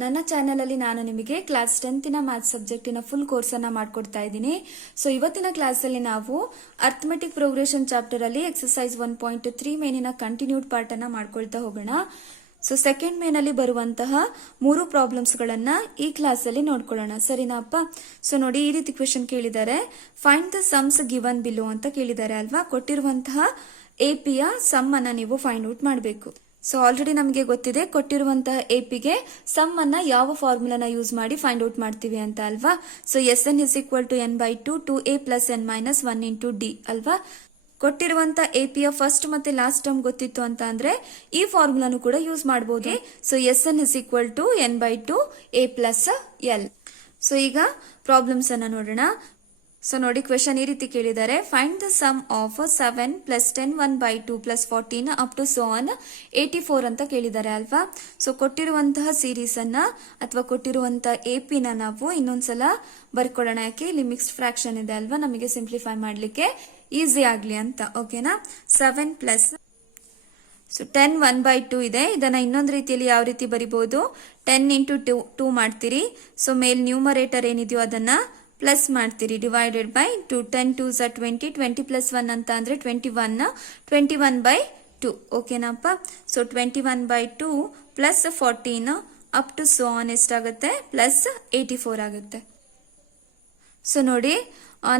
ನನ್ನ ಚಾನೆಲ್ ಅಲ್ಲಿ ನಾನು ನಿಮಗೆ ಕ್ಲಾಸ್ 10ನ ಮ್ಯಾಥ್ಸ್ ಸಬ್ಜೆಕ್ಟಿನ ಫುಲ್ ಕೋರ್ಸ್ ಅನ್ನ ಮಾಡ್ಕೊಡ್ತಾ ಇದ್ದೀನಿ. ಸೊ ಇವತ್ತಿನ ಕ್ಲಾಸ್ ಅಲ್ಲಿ ನಾವು ಅರ್ಥಮೆಟಿಕ್ ಪ್ರೋಗ್ರೆಷನ್ ಚಾಪ್ಟರ್ ಅಲ್ಲಿ ಎಕ್ಸರ್ಸೈಸ್ 1.3 ಮೇನಿನ ಕಂಟಿನ್ಯೂಡ್ ಪಾರ್ಟ್ ಅನ್ನ ಮಾಡ್ಕೊಳ್ತಾ ಹೋಗೋಣ. ಸೊ ಸೆಕೆಂಡ್ ಮೇನ್ ಅಲ್ಲಿ ಬರುವಂತಹ 3 ಪ್ರಾಬ್ಲಮ್ಸ್ ಗಳನ್ನ ಈ ಕ್ಲಾಸ್ ಅಲ್ಲಿ ನೋಡ್ಕೊಳ್ಳೋಣ, ಸರಿನಾಪ್ಪ? ಸೊ ನೋಡಿ, ಈ ರೀತಿ ಕ್ವೆಶ್ಚನ್ ಕೇಳಿದ್ದಾರೆ. Find the sums given below ಅಂತ ಕೇಳಿದ್ದಾರೆ ಅಲ್ವಾ. ಕೊಟ್ಟಿರುವಂತಹ ಎಪಿಯ ಸಮ್ ಅನ್ನ ನೀವು ಫೈಂಡ್ ಔಟ್ ಮಾಡಬೇಕು. ಸೊ ಆಲ್ರೆಡಿ ನಮಗೆ ಗೊತ್ತಿದೆ ಕೊಟ್ಟಿರುವಂತಹ ಎಪಿಗೆ ಸಮ್ ಅನ್ನ ಯಾವ ಫಾರ್ಮುಲಾನ ಯೂಸ್ ಮಾಡಿ ಫೈಂಡ್ ಔಟ್ ಮಾಡ್ತೀವಿ ಅಂತ ಅಲ್ವಾ. So Sn is equal to n/2 2a plus n minus 1 into d ಅಲ್ವಾ. ಕೊಟ್ಟಿರುವಂತ ಎಪಿಯ ಫಸ್ಟ್ ಮತ್ತೆ ಲಾಸ್ಟ್ ಟರ್ಮ್ ಗೊತ್ತಿತ್ತು ಅಂತ ಅಂದ್ರೆ ಈ ಫಾರ್ಮುಲಾನು ಕೂಡ ಯೂಸ್ ಮಾಡಬಹುದು. So Sn is equal to n/2 a plus l. So ಈಗ ಪ್ರಾಬ್ಲಮ್ಸ್ ಅನ್ನ ನೋಡೋಣ. ಸೊ ನೋಡಿ, ಕ್ವೆಶನ್ ಈ ರೀತಿ ಕೇಳಿದ್ದಾರೆ. Find the sum of 7 plus 10 1/2 plus 14 up to so on 84 ಅಂತ ಕೇಳಿದ್ದಾರೆ ಅಲ್ವಾ. ಸೊ ಕೊಟ್ಟಿರುವಂತಹ ಸೀರೀಸ್ ಅನ್ನ ಅಥವಾ ಕೊಟ್ಟಿರುವಂತಹ ಎಪಿನ ನಾವು ಇನ್ನೊಂದ್ಸಲ ಬರ್ಕೊಳ್ಳೋಣ. ಯಾಕೆ, ಇಲ್ಲಿ ಮಿಕ್ಸ್ಡ್ ಫ್ರಾಕ್ಷನ್ ಇದೆ ಅಲ್ವಾ, ನಮಗೆ ಸಿಂಪ್ಲಿಫೈ ಮಾಡ್ಲಿಕ್ಕೆ ಈಸಿ ಆಗ್ಲಿ ಅಂತ. ಓಕೆನಾ. 7 ಪ್ಲಸ್ 10 1/2 ಇದೆ. ಇದನ್ನ ಇನ್ನೊಂದು ರೀತಿಯಲ್ಲಿ ಯಾವ ರೀತಿ ಬರಿಬಹುದು, 10 into 2 ಮಾಡ್ತೀರಿ. ಸೊ ಮೇಲ್ ನ್ಯೂಮರೇಟರ್ ಏನಿದೆಯೋ ಅದನ್ನ ಪ್ಲಸ್ ಮಾಡ್ತೀರಿ, divided by 2. 10 2s are 20, 20 plus 1 ಅಂತ ಅಂದ್ರೆ 21, 21/2. ಓಕೆನಪ್ಪ. So 21/2 plus 14 up to so on ಎಷ್ಟಾಗುತ್ತೆ, ಪ್ಲಸ್ 84 ಆಗುತ್ತೆ. ಸೊ ನೋಡಿ,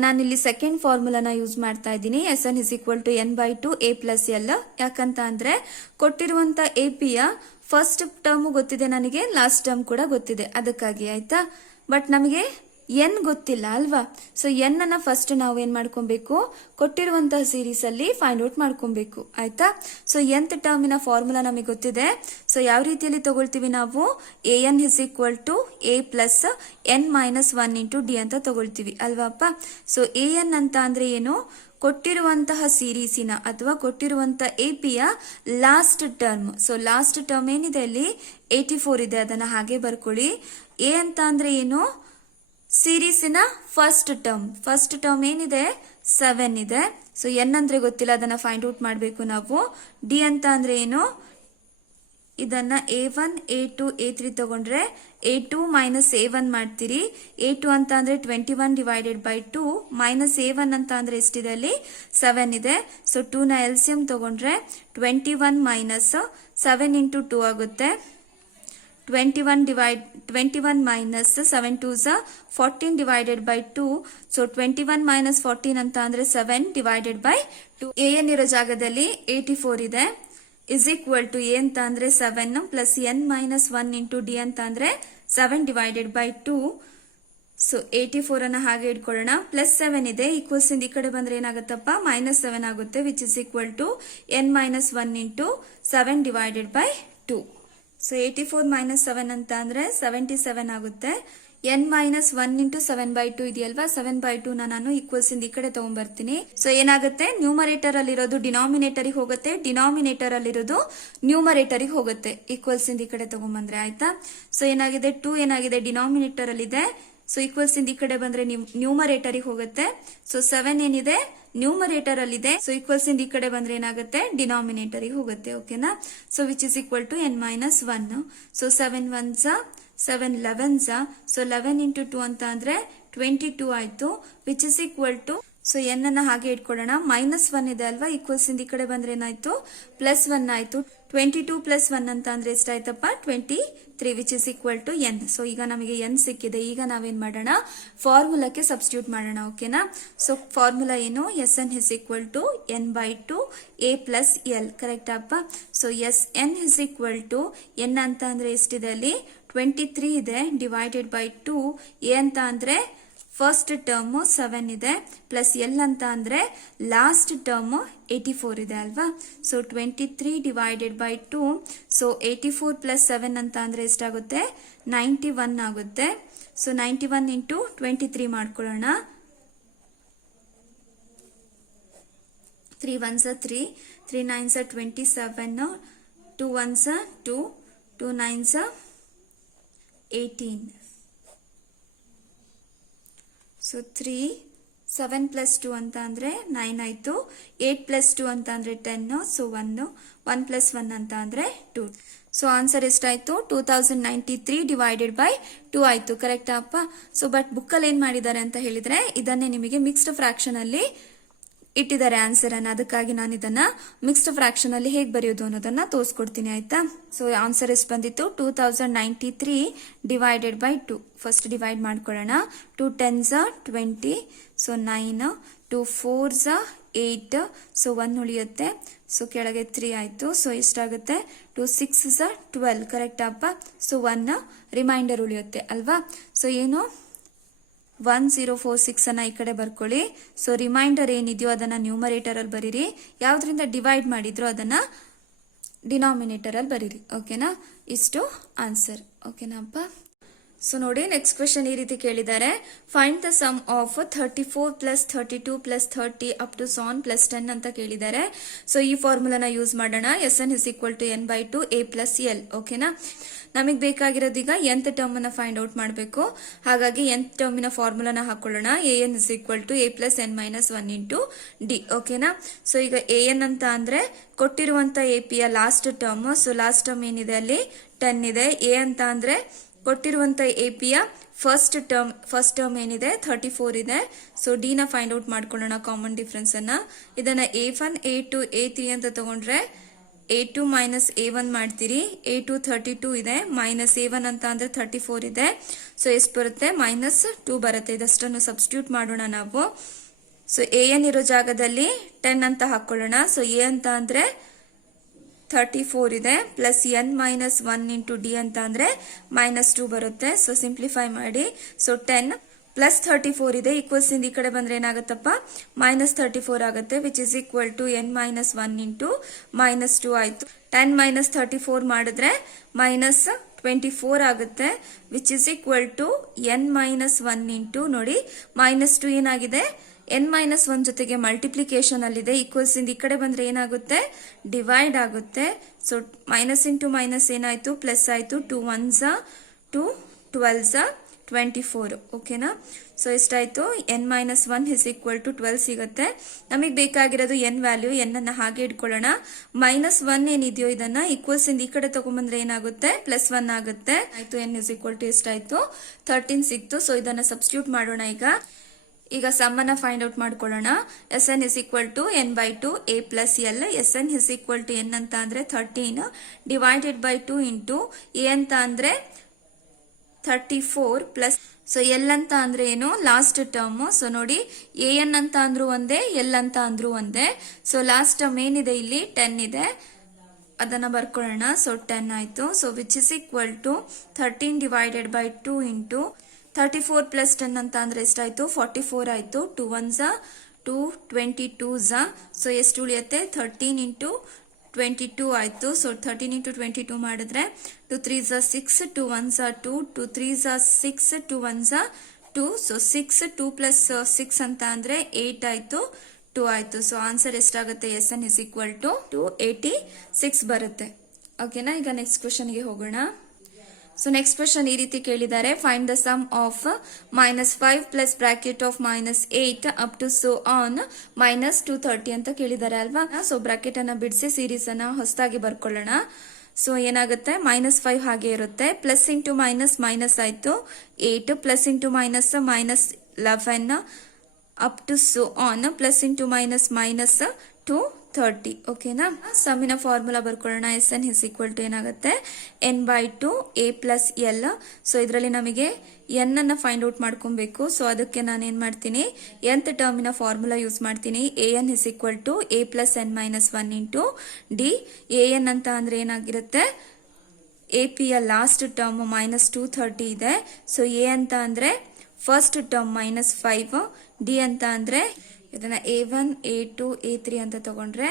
ನಾನಿಲ್ಲಿ ಸೆಕೆಂಡ್ ಫಾರ್ಮುಲಾನ ಯೂಸ್ ಮಾಡ್ತಾ ಇದ್ದೀನಿ. Sn is equal to n/2 a plus l. ಯಾಕಂತ ಅಂದ್ರೆ ಕೊಟ್ಟಿರುವಂತ ಎಪಿಯ ಫಸ್ಟ್ ಟರ್ಮ್ ಗೊತ್ತಿದೆ ನನಗೆ, ಲಾಸ್ಟ್ ಟರ್ಮ್ ಕೂಡ ಗೊತ್ತಿದೆ, ಅದಕ್ಕಾಗಿ ಆಯ್ತಾ. ಬಟ್ ನಮಗೆ ಎನ್ ಗೊತ್ತಿಲ್ಲ ಅಲ್ವಾ. ಸೊ ಎನ್ ಅನ್ನ ಫಸ್ಟ್ ನಾವು ಏನ್ ಮಾಡ್ಕೊಬೇಕು, ಕೊಟ್ಟಿರುವಂತಹ ಸೀರೀಸ್ ಅಲ್ಲಿ ಫೈಂಡ್ ಔಟ್ ಮಾಡ್ಕೊಬೇಕು, ಆಯ್ತಾ. ಸೊ nth ಟರ್ಮಿನ ಫಾರ್ಮುಲಾ ನಮಗೆ ಗೊತ್ತಿದೆ. ಸೊ ಯಾವ ರೀತಿಯಲ್ಲಿ ತಗೊಳ್ತೀವಿ ನಾವು, an is equal to a plus n minus 1 into d ಅಂತ ತಗೊಳ್ತೀವಿ ಅಲ್ವಾಪ್ಪ. ಸೊ an ಅಂತ ಅಂದ್ರೆ ಏನು, ಕೊಟ್ಟಿರುವಂತಹ ಸೀರೀಸಿನ ಅಥವಾ ಕೊಟ್ಟಿರುವಂತಹ ಎಪಿಯ last term. So last term ಏನಿದೆ ಅಲ್ಲಿ 84 ಇದೆ, ಅದನ್ನ ಹಾಗೆ ಬರ್ಕೊಳ್ಳಿ. ಎ ಅಂತ ಅಂದ್ರೆ ಏನು, ಸೀರೀಸಿನ ಫಸ್ಟ್ ಟರ್ಮ್ ಏನಿದೆ 7 ಇದೆ. ಸೊ ಎನ್ ಅಂದ್ರೆ ಗೊತ್ತಿಲ್ಲ, ಅದನ್ನ ಫೈಂಡ್ ಔಟ್ ಮಾಡಬೇಕು ನಾವು. ಡಿ ಅಂತ ಅಂದ್ರೆ ಏನು, ಇದನ್ನ A1 A2 A3 ತಗೊಂಡ್ರೆ A2 ಮೈನಸ್ A1 ಮಾಡ್ತೀರಿ. A2 ಅಂತ ಅಂದ್ರೆ 21 ಡಿವೈಡೆಡ್ ಬೈ 2 ಮೈನಸ್ A1 ಅಂತ ಅಂದ್ರೆ ಎಷ್ಟಿದೆ ಅಲ್ಲಿ 7 ಇದೆ. ಸೊ 2 ನ ಎಲ್ಸಿಎಂ ತಗೊಂಡ್ರೆ 21 ಮೈನಸ್ 7 into 2 ಆಗುತ್ತೆ. 21 minus 7 2s 14 divided by 2. So 21 minus 14 ಅಂತ ಅಂದ್ರೆ 7 divided by 2. an ಇರೋ ಜಾಗದಲ್ಲಿ 84 ಇದೆ. is equal to a ಅಂತ ಅಂದ್ರೆ 7 plus n minus 1 into d ಅಂತ ಅಂದ್ರೆ 7 divided by 2. ಸೊ 84 ಅನ್ನ ಹಾಗೆ ಇಟ್ಕೊಳ್ಳೋಣ. ಪ್ಲಸ್ 7 ಇದೆ, ಈಕ್ವಲ್ಸ್ ಇಂದ ಈ ಕಡೆ ಬಂದ್ರೆ ಏನಾಗುತ್ತಪ್ಪ, ಮೈನಸ್ 7 ಆಗುತ್ತೆ, which is equal to n minus 1 into 7 divided by 2. ಸೊ 84 ಮೈನಸ್ 7 ಅಂತ ಅಂದ್ರೆ 77 ಆಗುತ್ತೆ. n ಮೈನಸ್ 1 ಇಂಟು 7/2 ಇದೆಯಲ್ವಾ, 7/2 ನಾನು ಈಕ್ವಲ್ಸ್ ಇಂದ ಈ ಕಡೆ ತಗೊಂಡ್ಬರ್ತೀನಿ. ಸೊ ಏನಾಗುತ್ತೆ, ನ್ಯೂಮರೇಟರ್ ಅಲ್ಲಿರೋದು ಡಿನಾಮಿನೇಟರ್ ಹೋಗುತ್ತೆ, ಡಿನಾಮಿನೇಟರ್ ಅಲ್ಲಿರೋದು ನ್ಯೂಮರೇಟರ್ ಹೋಗುತ್ತೆ, ಈಕ್ವಲ್ಸ್ ಇಂದ ಈ ಕಡೆ ತಗೊಂಡ್ಬಂದ್ರೆ ಆಯ್ತಾ. ಸೊ ಏನಾಗಿದೆ, 2 ಏನಾಗಿದೆ ಡಿನಾಮಿನೇಟರ್ ಅಲ್ಲಿ ಇದೆ. ಸೊ ಈಕ್ವಲ್ಸ್ ಇಂದ ಈ ಕಡೆ ಬಂದ್ರೆ ನ್ಯೂಮರೇಟರ್ ಹೋಗುತ್ತೆ. ಸೊ 7 ಏನಿದೆ ನ್ಯೂಮರೇಟರ್ ಅಲ್ಲಿ ಇದೆ. ಸೊ ಈಕ್ವಲ್ಸ್ ಇಂದ ಈ ಕಡೆ ಬಂದ್ರೆ ಏನಾಗುತ್ತೆ, ಡಿನಾಮಿನೇಟರ್ ಹೋಗುತ್ತೆ. ಓಕೆನಾ. So which is equal to n minus 1. So 7 1s 7 11s. So 11 into 2 ಅಂತ ಅಂದ್ರೆ 22 ಆಯ್ತು, which is equal to. So n ಅನ್ನ ಹಾಗೆ ಇಟ್ಕೊಳ್ಳೋಣ. ಮೈನಸ್ 1 ಇದೆ ಅಲ್ವಾ, ಈಕ್ವಲ್ಸ್ ಇಂದ ಈ ಕಡೆ ಬಂದ್ರೆ ಏನಾಯ್ತು, ಪ್ಲಸ್ 1 ಆಯ್ತು. 22 ಪ್ಲಸ್ 1 ಅಂತ ಅಂದ್ರೆ ಎಷ್ಟಾಯ್ತಪ್ಪ, 23, which is equal to n. So ಈಗ ನಮಗೆ n ಸಿಕ್ಕಿದೆ. ಈಗ ನಾವೇನ್ ಮಾಡೋಣ, ಫಾರ್ಮುಲಾಕ್ಕೆ ಸಬ್ಸ್ಟಿಟ್ಯೂಟ್ ಮಾಡೋಣ. ಓಕೆನಾ. ಸೊ ಫಾರ್ಮುಲಾ ಏನು, Sn is equal to n/2 a plus l. Correct ಅಪ್ಪ. So Sn is equal to n ಅಂತ ಅಂದ್ರೆ ಎಷ್ಟಿದೆ ಅಲ್ಲಿ 23 ಇದೆ, ಡಿವೈಡೆಡ್ ಬೈ 2. a ಅಂತ ಅಂದ್ರೆ ಫಸ್ಟ್ ಟರ್ಮ್ 7 ಇದೆ, ಪ್ಲಸ್ ಎಲ್ ಅಂತ ಅಂದ್ರೆ ಲಾಸ್ಟ್ ಟರ್ಮ್ 84 ಇದೆ ಅಲ್ವಾ. So 23 divided by 2. ಸೊ 84 ಪ್ಲಸ್ 7 ಅಂತ ಅಂದ್ರೆ ಎಷ್ಟಾಗುತ್ತೆ, 91 ಆಗುತ್ತೆ. ಸೊ 91 ಇಂಟು 23 ಮಾಡ್ಕೊಳ್ಳೋಣ. 3 1s 3, 3 9s 27, 2 1s 2, 2 9s 18. So 3 7 plus 2 ಅಂತ ಅಂದ್ರೆ 9 ಆಯ್ತು. 8 plus 2 ಅಂತ ಅಂದ್ರೆ 10. ಸೊ 1 plus 1 ಅಂತ ಅಂದ್ರೆ 2. ಸೊ ಆನ್ಸರ್ ಎಷ್ಟಾಯ್ತು 2093 ಡಿವೈಡೆಡ್ ಬೈ 2 ಆಯ್ತು. ಕರೆಕ್ಟಾ ಅಪ್ಪ? ಸೊ ಬಟ್ ಬುಕ್ಕಲ್ಲಿ ಏನ್ ಮಾಡಿದ್ದಾರೆ ಅಂತ ಹೇಳಿದ್ರೆ ಇದನ್ನೇ ನಿಮಗೆ ಮಿಕ್ಸ್ಡ್ ಫ್ರಾಕ್ಷನ್ ಅಲ್ಲಿ ಇಟ್ಟಿದ್ದಾರೆ ಆನ್ಸರ್ ಅನ್ನ. ಅದಕ್ಕಾಗಿ ನಾನು ಇದನ್ನ ಮಿಕ್ಸ್ಡ್ ಫ್ರಾಕ್ಷನ್ ಅಲ್ಲಿ ಹೇಗೆ ಬರೆಯೋದು ಅನ್ನೋದನ್ನ ತೋರಿಸ್ಕೊಡ್ತೀನಿ ಆಯ್ತಾ. ಸೊ ಆನ್ಸರ್ ಎಷ್ಟು ಬಂದಿತ್ತು 2093 ಡಿವೈಡೆಡ್ ಬೈ 2. ಫಸ್ಟ್ ಡಿವೈಡ್ ಮಾಡ್ಕೊಳ್ಳೋಣ. 2 10s 20, ಸೊ 9, 2 4s 8, ಸೊ 1 ಉಳಿಯುತ್ತೆ, ಸೊ ಕೆಳಗೆ 3 ಆಯ್ತು. ಸೊ ಎಷ್ಟಾಗುತ್ತೆ 2 6s 12. ಕರೆಕ್ಟ್ ಅಪ್ಪ? ಸೊ 1 ರಿಮೈಂಡರ್ ಉಳಿಯುತ್ತೆ ಅಲ್ವಾ. ಸೊ ಏನು 1046 ಅನ್ನ ಈ ಕಡೆ ಬರ್ಕೊಳ್ಳಿ. ಸೊ ರಿಮೈಂಡರ್ ಏನಿದೆಯೋ ಅದನ್ನ ನ್ಯೂಮರೇಟರ್ ಅಲ್ಲಿ ಬರೀರಿ, ಯಾವ್ದ್ರಿಂದ ಡಿವೈಡ್ ಮಾಡಿದ್ರು ಅದನ್ನ ಡಿನಾಮಿನೇಟರ್ ಅಲ್ಲಿ ಬರೀರಿ. ಓಕೆನಾ? ಇಷ್ಟು ಆನ್ಸರ್. ಓಕೆನಾ ಅಪ್ಪ? ಸೊ ನೋಡಿ ನೆಕ್ಸ್ಟ್ ಕ್ವೆಶನ್ ಈ ರೀತಿ ಕೇಳಿದ್ದಾರೆ. Find the sum of 34 plus 32 plus 30 up to so on plus 10 ಅಂತ ಕೇಳಿದ್ದಾರೆ. ಸೊ ಈ ಫಾರ್ಮುಲಾನ ಯೂಸ್ ಮಾಡೋಣ. Sn is equal to n by 2 a plus l. ಓಕೆನಾ? ನಮಗೆ ಬೇಕಾಗಿರೋದೀಗ nth ಟರ್ಮ್ ಅನ್ನ ಫೈಂಡ್ ಔಟ್ ಮಾಡಬೇಕು. ಹಾಗಾಗಿ nth ಟರ್ಮಿನ ಫಾರ್ಮುಲಾನ ಹಾಕೊಳ್ಳೋಣ. an is equal to a plus n minus 1 into d. ಓಕೆನಾ? ಸೊ ಈಗ an ಅಂತ ಅಂದ್ರೆ ಕೊಟ್ಟಿರುವಂತ AP ಯ last term. So last term ಏನಿದೆ ಅಲ್ಲಿ 10 ಇದೆ. a ಅಂತ ಅಂದ್ರೆ ಕೊಟ್ಟಿರುವಂತ AP ಯ ಫಸ್ಟ್ ಟರ್ಮ್ ಏನಿದೆ 34 ಇದೆ. ಸೊ ಡಿ ನ ಫೈಂಡ್ ಔಟ್ ಮಾಡ್ಕೊಳ್ಳೋಣ ಕಾಮನ್ ಡಿಫರೆನ್ಸ್ ಅನ್ನ. ಇದನ್ನ a1 a2 a3 ಅಂತ ತಗೊಂಡ್ರೆ a2 ಮೈನಸ್ a1 ಮಾಡ್ತೀರಿ. a2 32 ಇದೆ, ಮೈನಸ್ a1 ಅಂತ ಅಂದ್ರೆ 34 ಇದೆ. ಸೊ ಎಷ್ಟು ಬರುತ್ತೆ? ಮೈನಸ್ 2 ಬರುತ್ತೆ. ಇದಷ್ಟನ್ನು ಸಬ್ಸ್ಟಿಟ್ಯೂಟ್ ಮಾಡೋಣ ನಾವು. ಸೊ an ಇರೋ ಜಾಗದಲ್ಲಿ 10 ಅಂತ ಹಾಕೊಳ್ಳೋಣ. ಸೊ a ಅಂತ ಅಂದ್ರೆ 34 ಇದೆ, plus n minus 1 into d ಅಂತ ಅಂದ್ರೆ ಮೈನಸ್ 2 ಬರುತ್ತೆ. ಸೊ ಸಿಂಪ್ಲಿಫೈ ಮಾಡಿ. ಸೊ 10 ಪ್ಲಸ್ 34 ಇದೆ, ಈಕ್ವಲ್ಸ್ ಇಂದ ಈ ಕಡೆ ಬಂದ್ರೆ ಏನಾಗುತ್ತಪ್ಪ? ಮೈನಸ್ 34 ಆಗುತ್ತೆ, which is equal to n minus 1 into minus 2 ಆಯ್ತು. 10 ಮೈನಸ್ 34 ಮಾಡಿದ್ರೆ ಮೈನಸ್ 24 ಆಗುತ್ತೆ, which is equal to n minus 1 into ನೋಡಿ ಮೈನಸ್ 2 ಏನಾಗಿದೆ? n ಮೈನಸ್ 1 ಜೊತೆಗೆ ಮಲ್ಟಿಪ್ಲಿಕೇಶನ್ ಅಲ್ಲಿದೆ. ಈಕ್ವಲ್ಸ್ ಇಂದ ಈ ಕಡೆ ಬಂದ್ರೆ ಏನಾಗುತ್ತೆ? ಡಿವೈಡ್ ಆಗುತ್ತೆ. ಸೊ ಮೈನಸ್ ಇಂಟು ಮೈನಸ್ ಏನಾಯ್ತು? ಪ್ಲಸ್ ಆಯ್ತು. 2 1s 2 12s 24. ಓಕೆನಾ? ಸೊ ಎಷ್ಟಾಯ್ತು? n minus 1 is equal to 12 ಸಿಗುತ್ತೆ. ನಮಗೆ ಬೇಕಾಗಿರೋದು n ವ್ಯಾಲ್ಯೂ. n ಅನ್ನ ಹಾಗೆ ಇಟ್ಕೊಳ್ಳೋಣ. ಮೈನಸ್ 1 ಏನಿದೆಯೋ ಇದನ್ನ ಈಕ್ವಲ್ಸ್ ಇಂದ ಈ ಕಡೆ ತಗೊಂಡ್ಬಂದ್ರೆ ಏನಾಗುತ್ತೆ? ಪ್ಲಸ್ 1 ಆಗುತ್ತೆ. ಆಯ್ತು. n ಇಸ್ ಈಕ್ವಲ್ ಟು ಎಷ್ಟಾಯ್ತು? 13 ಸಿಕ್ತು. ಸೊ ಇದನ್ನ ಸಬ್ಸ್ಟಿಟ್ಯೂಟ್ ಮಾಡೋಣ. ಈಗ ಸಮ್ ಅನ್ನ ಫೈಂಡ್ ಔಟ್ ಮಾಡ್ಕೊಳ್ಳೋಣ. Sn is equal to n by 2 a plus l. Sn is equal to n ಅಂತ ಅಂದ್ರೆ 13 ಡಿವೈಡೆಡ್ ಬೈ 2 ಇಂಟು a ಅಂತ ಅಂದ್ರೆ 34 ಪ್ಲಸ್ ಸೊ ಎಲ್ ಅಂತ ಅಂದ್ರೆ ಏನು? Last term. ಸೊ ನೋಡಿ an ಅಂತ ಅಂದ್ರೂ ಒಂದೇ, l ಅಂತ ಅಂದ್ರೂ ಒಂದೇ. ಸೊ ಲಾಸ್ಟ್ ಟರ್ಮ್ ಏನಿದೆ ಇಲ್ಲಿ 10 ಇದೆ, ಅದನ್ನ ಬರ್ಕೊಳ್ಳೋಣ. ಸೊ 10 ಆಯ್ತು. So which is equal to 13 divided by 2 into 34 plus 10 ಅಂತ ಅಂದ್ರೆ ಎಷ್ಟಾಯ್ತು? 44 ಆಯ್ತು. 2 1s 2 22s. ಸೊ ಎಷ್ಟು ಉಳಿಯುತ್ತೆ? 13 ಇಂಟು 22 ಆಯ್ತು. ಸೊ 13 ಇಂಟು 22 ಮಾಡಿದ್ರೆ 2 3s 6, 2 1s 2, 2 3s 6, 2 1s 2. So 6 2 plus 6 ಅಂತ ಅಂದ್ರೆ 8 ಆಯ್ತು, 2 ಆಯ್ತು. ಸೊ ಆನ್ಸರ್ ಎಷ್ಟಾಗುತ್ತೆ? Sn is equal to 286 ಬರುತ್ತೆ. ಓಕೆನಾ? ಈಗ ನೆಕ್ಸ್ಟ್ ಕ್ವೆಶನ್ ಗೆ ಹೋಗೋಣ. ಸೊ ನೆಕ್ಸ್ಟ್ ಕ್ವೆಶನ್ ಈ ರೀತಿ ಕೇಳಿದ್ದಾರೆ. Find the sum of minus 5 plus bracket of minus 8 up to so on minus 230 ಅಂತ ಕೇಳಿದ್ದಾರೆ ಅಲ್ವಾ. ಸೊ ಬ್ರಾಕೆಟ್ ಅನ್ನ ಬಿಡಿಸಿ ಸೀರೀಸ್ ಅನ್ನ ಹೊಸದಾಗಿ ಬರ್ಕೊಳ್ಳೋಣ. ಸೊ ಏನಾಗುತ್ತೆ? ಮೈನಸ್ 5 ಹಾಗೆ ಇರುತ್ತೆ, ಪ್ಲಸ್ ಇಂಟು ಮೈನಸ್ ಮೈನಸ್ ಆಯ್ತು 8, plus into minus minus 11 up to so on plus into minus minus 230. ಓಕೆನಾ? ಸಮ್ಮಿನ ಫಾರ್ಮುಲಾ ಬರ್ಕೊಳ್ಳೋಣ. Sn is equal to ಏನಾಗುತ್ತೆ? n by 2 a plus l. So ಇದರಲ್ಲಿ ನಮಗೆ n ಅನ್ನ ಫೈಂಡ್ ಔಟ್ ಮಾಡ್ಕೊಬೇಕು. ಸೊ ಅದಕ್ಕೆ ನಾನು ಏನ್ ಮಾಡ್ತೀನಿ? nth ಟರ್ಮಿನ ಫಾರ್ಮುಲಾ ಯೂಸ್ ಮಾಡ್ತೀನಿ. an is equal to a plus n minus 1 into d. an ಅಂತ ಅಂದ್ರೆ ಏನಾಗಿರುತ್ತೆ? AP ಯ ಲಾಸ್ಟ್ ಟರ್ಮ್ ಮೈನಸ್ 230 ಇದೆ. ಸೊ a ಅಂತ ಅಂದ್ರೆ ಫಸ್ಟ್ ಟರ್ಮ್ ಮೈನಸ್ 5, ಡಿ ಅಂತ ಅಂದ್ರೆ ಇದನ್ನ a1 a2 a3 ಅಂತ ತಗೊಂಡ್ರೆ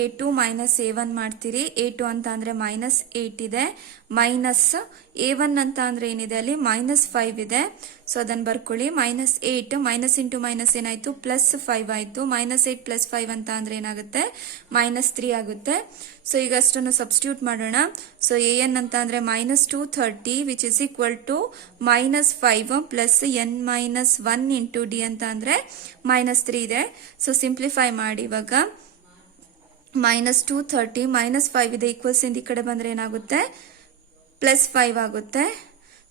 a2 ಮೈನಸ್ a1 ಮಾಡ್ತೀರಿ. a2 ಅಂತ ಅಂದ್ರೆ ಮೈನಸ್ 8 ಇದೆ, ಮೈನಸ್ a1 ಅಂತ ಅಂದ್ರೆ ಏನಿದೆ ಅಲ್ಲಿ ಮೈನಸ್ 5 ಇದೆ. ಸೊ ಅದನ್ನ ಬರ್ಕೊಳ್ಳಿ. ಮೈನಸ್ 8 ಮೈನಸ್ ಇಂಟು ಮೈನಸ್ ಏನಾಯ್ತು? ಪ್ಲಸ್ 5 ಆಯ್ತು. ಮೈನಸ್ 8 ಪ್ಲಸ್ 5 ಅಂತ ಅಂದ್ರೆ ಏನಾಗುತ್ತೆ? ಮೈನಸ್ 3 ಆಗುತ್ತೆ. ಸೊ ಈಗ ಅಷ್ಟನ್ನು ಸಬ್ಸ್ಟಿಟ್ಯೂಟ್ ಮಾಡೋಣ. ಸೊ an ಅಂತ ಅಂದ್ರೆ minus 230 which is equal to minus 5 plus n minus 1 into d ಅಂತ ಅಂದ್ರೆ ಮೈನಸ್ 3 ಇದೆ. ಸೊ ಸಿಂಪ್ಲಿಫೈ ಮಾಡಿ. ಇವಾಗ -230 -5 ಇದೆ ಈಕ್ವಲ್ಸ್ ಇಂದ ಈ ಕಡೆ ಬಂದ್ರೆ ಏನಾಗುತ್ತೆ +5 ಆಗುತ್ತೆ.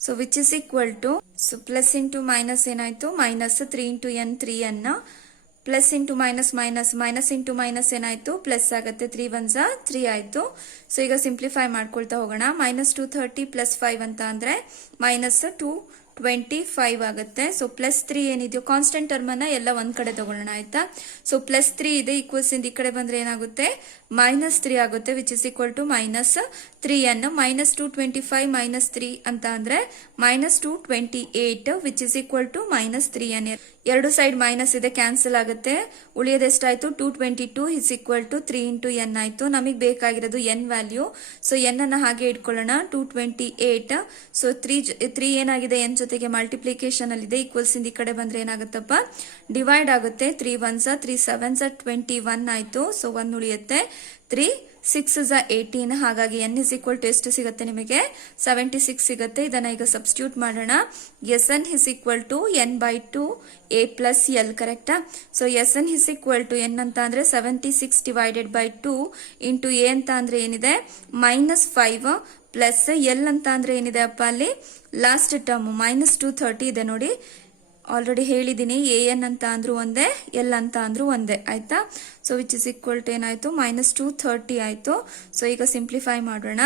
So which is equal to so plus into minus ಏನಾಯ್ತು -3 into n 3n plus into minus into minus ಏನಾಯ್ತು ಪ್ಲಸ್ ಆಗುತ್ತೆ 3 1s 3 ಆಯ್ತು. ಸೊ ಈಗ ಸಿಂಪ್ಲಿಫೈ ಮಾಡ್ಕೊಳ್ತಾ ಹೋಗೋಣ. -230 +5 ಅಂತ ಅಂದ್ರೆ -225 ಆಗುತ್ತೆ. ಸೊ +3 ಏನಿದೆಯೋ ಕಾನ್ಸ್ಟೆಂಟ್ ಟರ್ಮ್ ಅನ್ನ ಎಲ್ಲ ಒಂದ್ ಕಡೆ ತಗೊಳ್ಳೋಣ ಆಯ್ತಾ. ಸೊ +3 ಇದೆ ಈಕ್ವಲ್ಸ್ ಇಂದ ಈ ಕಡೆ ಬಂದ್ರೆ ಏನಾಗುತ್ತೆ -3 ಆಗುತ್ತೆ which is equal to -3n -225 -3 ಅಂತ ಅಂದ್ರೆ -228 which is equal to -3n. ಎರಡು ಸೈಡ್ ಮೈನಸ್ ಇದೆ ಕ್ಯಾನ್ಸಲ್ ಆಗುತ್ತೆ. ಉಳಿಯೋದು ಎಷ್ಟಾಯ್ತು 222 is equal to 3 into n ಆಯ್ತು. ನಮಗೆ ಬೇಕಾಗಿರೋದು n ವ್ಯಾಲ್ಯೂ. ಸೊ n ಅನ್ನ ಹಾಗೆ ಇಟ್ಕೊಳ್ಳೋಣ 228. ಸೊ 3 ಏನಾಗಿದೆ n ಜೊತೆಗೆ ಮಲ್ಟಿಪ್ಲಿಕೇಶನ್ ಅಲ್ಲಿ ಇದೆ ಈಕ್ವಲ್ಸ್ ಇಂದ ಈ ಕಡೆ ಬಂದ್ರೆ ಏನಾಗುತ್ತಪ್ಪ ಡಿವೈಡ್ ಆಗುತ್ತೆ 3 1s 3 7s 21 ಆಯ್ತು. ಸೊ 1 ಉಳಿಯುತ್ತೆ 3 6s 18 ಹಾಗಾಗಿ n ಇಸ್ ಈಕ್ವಲ್ ಟು ಎಷ್ಟು ಸಿಗುತ್ತೆ ನಿಮಗೆ 76 ಸಿಗುತ್ತೆ. ಇದನ್ನ ಈಗ ಸಬ್ಸ್ಟಿಟ್ಯೂಟ್ ಮಾಡೋಣ. Sn is equal to n/2 a plus l ಕರೆಕ್ಟಾ. So Sn is equal to n ಅಂತ ಅಂದ್ರೆ 76 ಡಿವೈಡೆಡ್ ಬೈ 2 ಇಂಟು a ಅಂತ ಅಂದ್ರೆ ಏನಿದೆ -5 ಪ್ಲಸ್ l ಅಂತ ಅಂದ್ರೆ ಏನಿದೆ ಅಪ್ಪ ಅಲ್ಲಿ ಲಾಸ್ಟ್ ಟರ್ಮ್ -230 ಇದೆ ನೋಡಿ. ಆಲ್ರೆಡಿ ಹೇಳಿದೀನಿ an ಅಂತ ಅಂದ್ರೂ ಒಂದೇ l ಅಂತ ಅಂದ್ರೂ ಒಂದೇ ಆಯ್ತಾ. So which is equal to ಏನಾಯ್ತು -230 ಆಯ್ತು. ಸೊ ಈಗ ಸಿಂಪ್ಲಿಫೈ ಮಾಡೋಣ.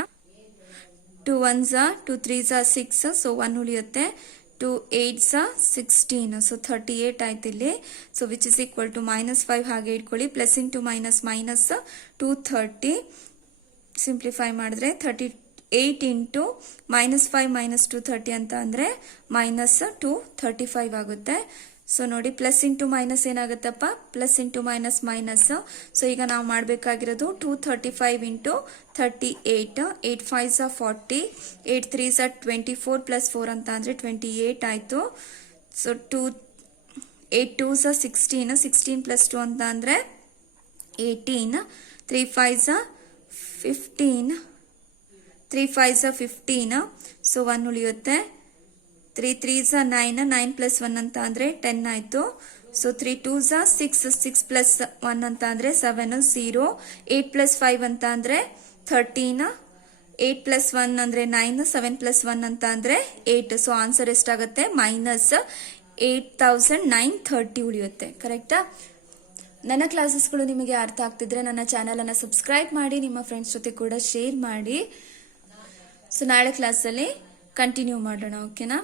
2 1s 2 3s 6 ಸೊ 1 ಉಳಿಯುತ್ತೆ 2 8s 16 ಸೊ 38 ಆಯ್ತು ಇಲ್ಲಿ. So which is equal to -5 ಹಾಗೆ ಇಟ್ಕೊಳ್ಳಿ ಪ್ಲಸ್ ಇಂಟು ಮೈನಸ್ -230 ಸಿಂಪ್ಲಿಫೈ ಮಾಡಿದ್ರೆ 38 ಇಂಟು -5 -230 ಅಂತ ಅಂದ್ರೆ -235 ಆಗುತ್ತೆ. ಸೊ ನೋಡಿ ಪ್ಲಸ್ ಇಂಟು ಮೈನಸ್ ಏನಾಗುತ್ತಪ್ಪ ಪ್ಲಸ್ ಇಂಟು ಮೈನಸ್. ಸೊ ಈಗ ನಾವು ಮಾಡಬೇಕಾಗಿರೋದು 235 ಇಂಟು 38 8 5s 40 8 3s 24 ಪ್ಲಸ್ 4 ಅಂತ ಅಂದ್ರೆ 28 ಆಯ್ತು. ಸೊ 8 2s 16 16 ಪ್ಲಸ್ 2 ಅಂತ ಅಂದ್ರೆ 18 3 5s 15 3 5s 15 ಸೊ 1 ಉಳಿಯುತ್ತೆ 3 3s 9 9 ಪ್ಲಸ್ 1 ಅಂತ ಅಂದ್ರೆ 10 ಆಯ್ತು. ಸೊ 3 2s 6 6 ಪ್ಲಸ್ 1 ಅಂತ ಅಂದ್ರೆ 7 0 8 ಪ್ಲಸ್ 5 ಅಂತ ಅಂದ್ರೆ 13 8 ಪ್ಲಸ್ 1 ಅಂದ್ರೆ 9 7 ಪ್ಲಸ್ 1 ಅಂತ ಅಂದ್ರೆ 8. ಸೊ ಆನ್ಸರ್ ಎಷ್ಟಾಗುತ್ತೆ -8930 ಉಳಿಯುತ್ತೆ ಕರೆಕ್ಟಾ. ನನ್ನ ಕ್ಲಾಸಸ್ಗಳು ನಿಮಗೆ ಅರ್ಥ ಆಗ್ತಿದ್ರೆ ನನ್ನ ಚಾನಲ್ ಅನ್ನ ಸಬ್ಸ್ಕ್ರೈಬ್ ಮಾಡಿ, ನಿಮ್ಮ ಫ್ರೆಂಡ್ಸ್ ಜೊತೆ ಕೂಡ ಶೇರ್ ಮಾಡಿ. ಸೊ ನಾಳೆ ಕ್ಲಾಸಲ್ಲಿ ಕಂಟಿನ್ಯೂ ಮಾಡೋಣ ಓಕೆನಾ.